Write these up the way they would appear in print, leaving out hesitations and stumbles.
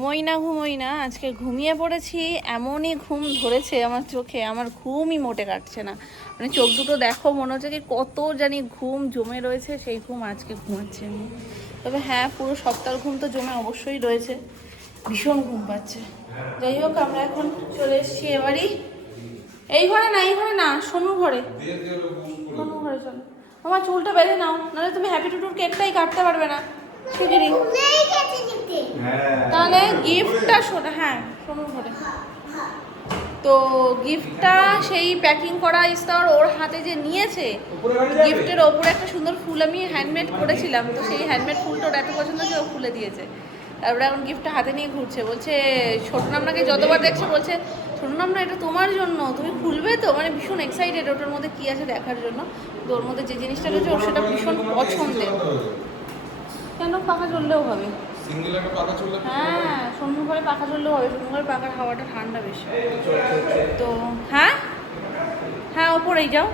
ঘুমোই না আজকে ঘুমিয়ে পড়েছি। এমনই ঘুম ধরেছে আমার চোখে, আমার ঘুমই মোটে কাটছে না। মানে চোখ দুটো দেখো, মনে হচ্ছে কি কত জানি ঘুম জমে রয়েছে, সেই ঘুম আজকে ঘুমাচ্ছি আমি। তবে হ্যাঁ, পুরো সপ্তাহ ঘুম তো জমে অবশ্যই রয়েছে, ভীষণ ঘুম পাচ্ছে। যাই হোক, আমরা এখন চলে এসেছি এবারই। এই ঘরে না, সোনুর ঘরে। সোনুর ঘরে চলো। আমার চুলটা বেঁধে নাও, নাহলে তুমি হ্যাপি টুটুর কেকটাই কাটতে পারবে না। শিগগিরই তাহলে গিফটটা শোনা। হ্যাঁ, সোনুর ঘরে। তো গিফটটা সেই প্যাকিং করা স্তর ওর হাতে যে নিয়েছে, গিফটের ওপরে একটা সুন্দর ফুল আমি হ্যান্ডমেড করেছিলাম, তো সেই হ্যান্ডমেড ফুলটা ওর এত পছন্দ যে ও খুলে দিয়েছে। তারপরে এখন গিফটটা হাতে নিয়ে ঘুরছে, বলছে ছোট নামনাকে যতবার দেখছে বলছে ছোট নামনা এটা তোমার জন্য, তুমি খুলবে তো। মানে ভীষণ এক্সাইটেড ওটার মধ্যে কী আছে দেখার জন্য। তো ওর মধ্যে যে জিনিসটা রয়েছে ওর সেটা ভীষণ পছন্দের। কেন, পাখা চললেও হবে। হ্যাঁ, সোনুর ঘরে পাখা চললেও হবে, সোনুর ঘরে পাখার হাওয়াটা ঠান্ডা বেশি। তো হ্যাঁ হ্যাঁ, ওপরেই যাও।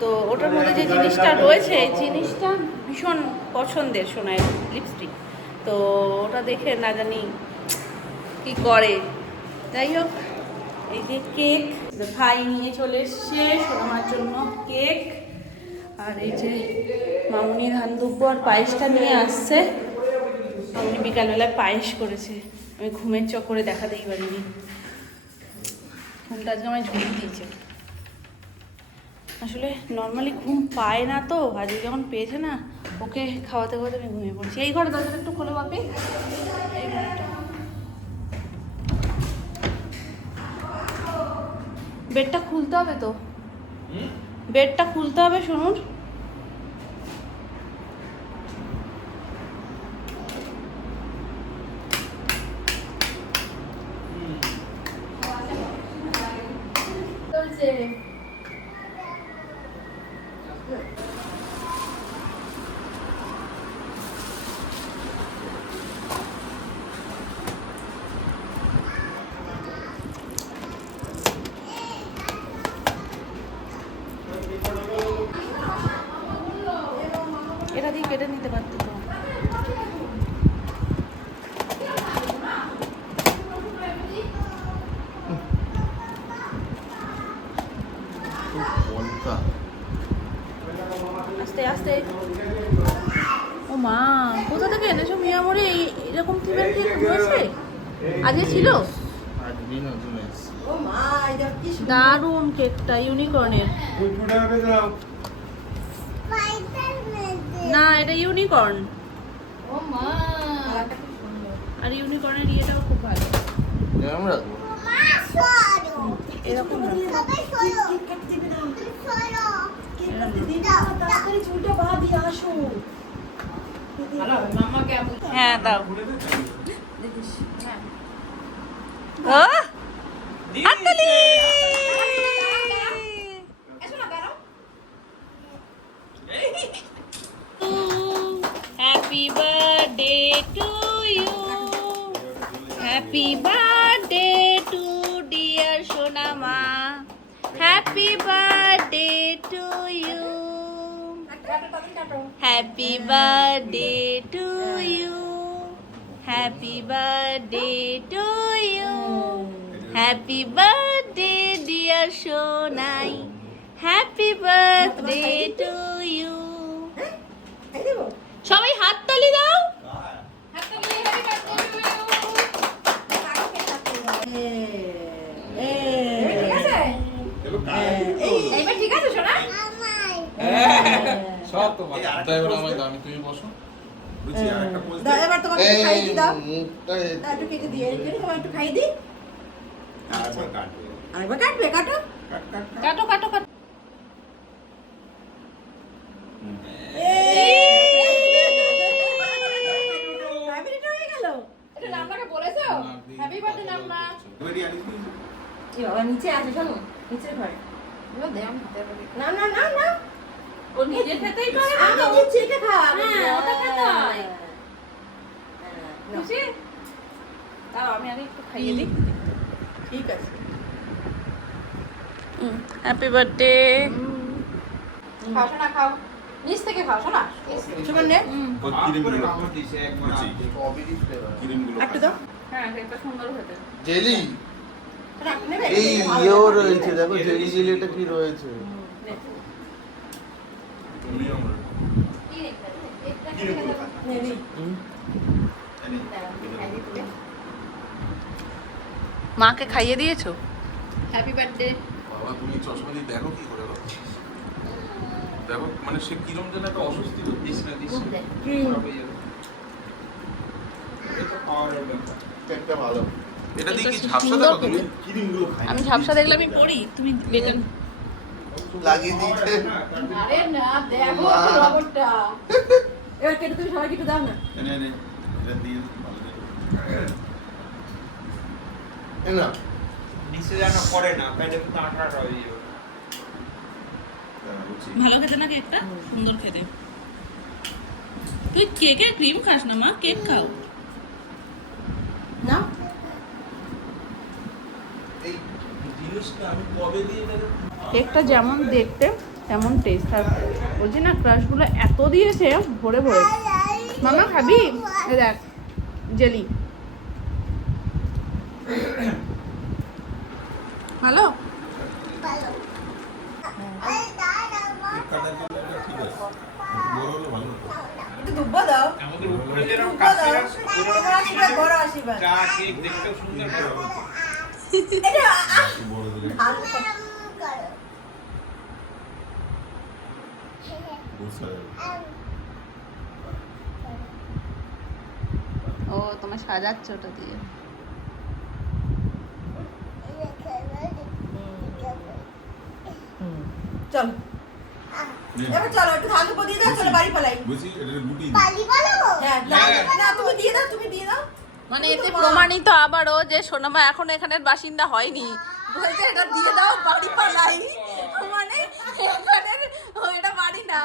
তো ওটার মধ্যে যে জিনিসটা রয়েছে, জিনিসটা ভীষণ পছন্দের, সোনার লিপস্টিক। তো ওটা দেখে না জানি কি করে। যাই হোক, এই যে কেক ভাই নিয়ে চলে এসছে সোনামার জন্য কেক। আর এই যে মামুনি ধান দুব্ব আর পায়েসটা নিয়ে আসছে। মামুনি বিকালবেলায় পায়েস করেছে, আমি ঘুমের চক্করে দেখাতেই পারিনি। ঘুমটা আজকে আমায় ঝুলিয়ে দিয়েছে। আসলে নর্মালি ঘুম পায় না, তো আজকে যখন পেয়েছে না, ওকে খাওয়াতে খাওয়াতে আমি ঘুমিয়ে পড়ছি। এই ঘরে দরজাটা একটু খোলো বাপি, এই ঘরটা। বেডটা খুলতে হবে তো, বেডটা খুলতে হবে শুনুন। এটা দিয়ে কেটে নিতে পারতো তো। আস্তে আস্তে। ও মা, কোথা থেকে এনেছো মিয়ামরি? এরকম থিমের কেক রয়েছে আজকে? ছিল দারুণ কেকটা, ইউনিকর্নের। না, এটা ইউনিকর্ন। ও মা, আর ইউনিকর্নের ইয়েটাও খুব ভালো। এরকম হ্যাঁ দাও। Happy birthday to you. Happy birthday to dear Sonama. Happy birthday to you. Happy birthday to you. Happy birthday to you. Happy birthday dear Sonai. Happy birthday to you. সবাই হাত তালি দাও। এইবার ঠিক আছে সোনা? সব তোমার এবার আমায় দাও, তুমি বসো। বুঝি আরেকটা পোজ দাও। এবার তোমাকে খাইয়ে দি দাও। দাও একটু কেটে দিয়ে, তোমাকে একটু খাইয়ে দি। আরেকবার কাটবে। আরেকবার কাটবে, কাটো। কাটো কাটো কাটো। হ্যাপি বার্থডে নামনা। কি বাবা, নিচে আছে শোনো, নিচের ঘরে। না না না না, ও নিজে খেতেই পারে না। আমি দিচ্ছি, এটা খা। হ্যাঁ, ওটা খেতে হয়। খুশি? তাও আমি আগে একটু খাইয়ে দিই। ঠিক আছে। Happy birthday. খাও না, খাও। নিচ থেকে খাও শোনা সুমন নে একটু দাও। হ্যাঁ এটা সুন্দর হয়েছে জেলি নেবে এই ইয়েও রয়েছে, দেখো জেলি জেলিটা কি রয়েছে। মাকে খাইয়ে দিয়েছো? Happy birthday. বাবা তুমি চশমা দিয়ে দেখো কি করে দেখো, মানে সে কিরম যেন একটা অস্বস্তি দিস না একটা ভালো। এটা দিয়ে কি ঝাপসা দেখো তুমি? আমি ঝাপসা দেখলে আমি পড়ি, তুমি বেটার লাগিয়ে দিয়েছে। আরে না দেখো রবটটা এবার কেটে তুমি সবাই কেটে দাও না। নে নে এটা দিয়ে ভালো না নিচে যেন পড়ে না, পেটে কিন্তু আঠা রয়ে যাবে। ভালো খেতে না কেকটা? সুন্দর খেতে। তুই কেকে ক্রিম খাস না মা, কেক খাও না। এই জিনিসটা আমি কবে দিয়ে দেবো? কেকটা যেমন দেখতে তেমন টেস্ট। আর ওই যে না ক্রাশগুলো এত দিয়েছে ভরে ভরে। মামা খাবি? এই দেখ জেলি। হ্যালো দুব্বা দাও। আমাদের উপরে যেরকম কাছের চা কেক দেখতেও সুন্দর হয়। ও তোমার সাজাচ্ছে ওটা দিয়ে। চলো এবার চলো একটু ধান দুপুর দিয়ে দাও, চলো বাড়ি পালাই। বুঝি এটা গুটি হ্যাঁ না তুমি দিয়ে দাও, তুমি দিয়ে দাও। মানে এতে প্রমাণিত আবারও যে সোনামা এখন এখানের বাসিন্দা হয়নি, বলছে এটা দিয়ে দাও বাড়ি পালাই। মানে এখানের এটা বাড়ি না,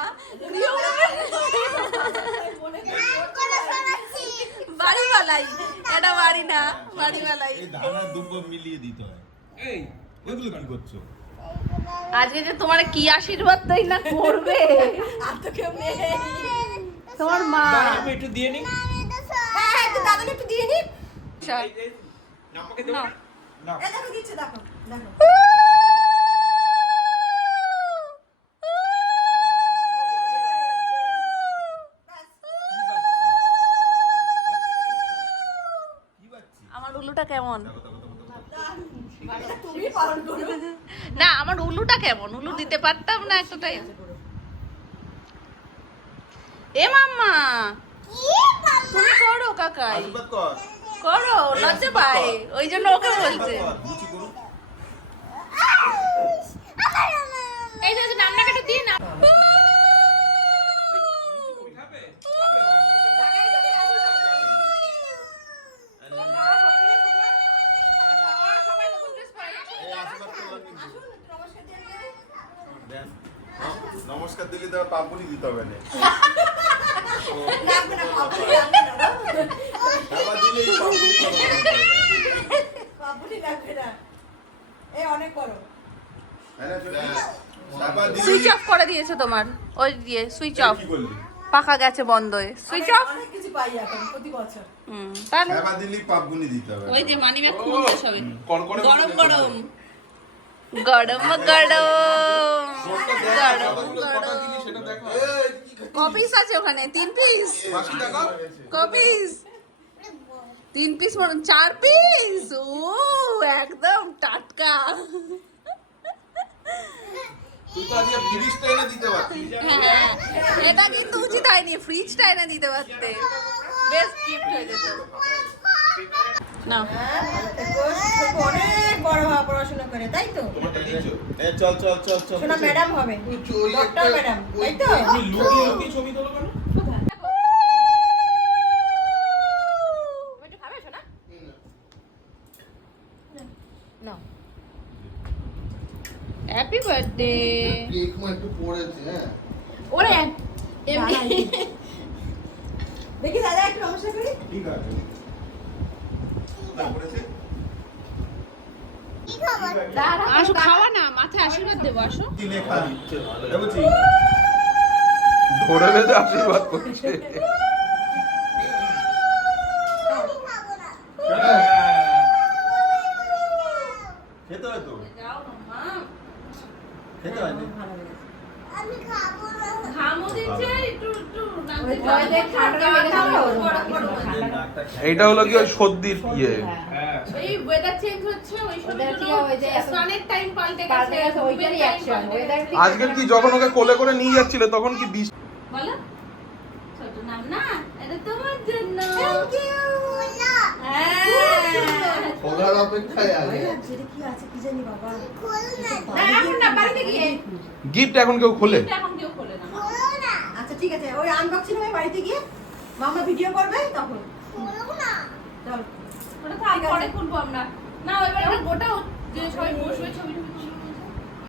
বাড়ি পালাই, এটা বাড়ি না, বাড়ি পালাই। এই ধান আর দুব্ব মিলিয়ে দিতে হয়। এই এগুলো কি করছো? আজকে যে তোমার কি আশীর্বাদ দেই না করবে, আর তো কেউ নেই। তোমার মা আমি একটু দিয়ে নি। হ্যাঁ হ্যাঁ একটু দাদাকে একটু দিয়ে নি। আমাকে দেবো না? না। এই দেখো দিচ্ছে, দেখো দেখো। আমার উলুটা কেমন? না আমার উলুটা কেমন? উলু দিতে পারতাম না একটাই। এ মাম্মা তুমি করো কাকাই, আশীর্বাদ কর। করো লজ্জা পায়, ওই জন্য ওকে বলছে। গুচি করো। এই যে নামটাকে একটু দিয়ে না। খাবে? এই আশীর্বাদ করো কিন্তু। ব্যাস। নমস্কার দিলে তো পাপুনি দিতে হবে না। বাবা দিলেই পাপুনি করো। বাবা দিলেই সুইচ অফ করে দিয়েছে তোমার, ওই দিয়ে সুইচ অফ, কি করলি? পাখা গেছে বন্ধ হয়ে সুইচ অফ। তাহলে বাবা দিলেই পাপুনি দিতে হবে। ওই যে মানি ব্যাগ খুলছে সবে, কনকনে গরম গরম গরম গরম গরম কটা গরম। জিনিস সেটা দেখো। কপিস আছে ওখানে, 3 পিস মাসি দেখো। Copies, 3 piece 4 piece. ও একদম টাটকা। তুই তো আজকে ফ্রিজটা এনে দিতে পারতিস। হ্যাঁ এটা কিন্তু উচিত হয়নি, ফ্রিজটা এনে দিতে পারতে, বেস্ট গিফট হয়ে যেত। না অনেক বড় হওয়া পড়াশোনা করে, তাই তো? তোমারটা নিয়েছো? এ চল চল চল চল। শোনা ম্যাডাম হবে, ডক্টর ম্যাডাম, তাই তো? তুমি লুকিয়ে লুকিয়ে ছবি তোলো কেন? একটু খাবে শোনা? নাও হ্যাপি বার্থডে। কেক মা একটু পড়েছে, হ্যাঁ। ওরে এমনি দেখি দাদা একটু নমস্কার করি। ঠিক আছে। পড়েছে? আসো খাওয়া না, মাথায় আশীর্বাদ দেবো, আসো। কি লেখা দিচ্ছে ভালো। বুঝি? ধরে বেঁধে আশীর্বাদ করছে। খেতে হয় তো যাও না, মা। খেতে হয় না ভালো লেগেছে। ঘামও দিচ্ছে, একটু নাকে ওই জল জয়দেব দিচ্ছে, ঠান্ডা গা লেগে টাও যাবে, বড় ওর বড় নাকে হয়ে ঠান্ডা যাচ্ছে। এইটা হলো কি ওই সর্দির ইয়ে। এই ওয়েদার চেঞ্জ হচ্ছে, ওই Weather সময় কি ওই যে এখন স্নানের টাইম পাল্টে পাল্টে গেছে, গেছে, ওইটারই ঘুমের time action, পাল্টে weather গেছে। ঠিক- আজকের কি যখন ওকে কোলে করে নিয়ে যাচ্ছিল তখন কি বৃষ্টি? বলো ছোট নাম না, এটা তোমার জন্য। Thank you. হ্যাঁ। খোলার অপেক্ষায় ভয় আগে লাগছে, এটা কি আছে কি জানি বাবা। না, এখন না, বাড়িতে গিয়ে। গিফট এখন কেউ খোলে? এটা এখন কেউ খোলে না। আচ্ছা ঠিক আছে, ওই আনবক্সিং হবে বাড়িতে গিয়ে মামা ভিডিও করবে তখন। চল ওটা থাক, পরে খুলবো আমরা। না, এবার একটা গোটা যে সবাই বসবে ছবি টবি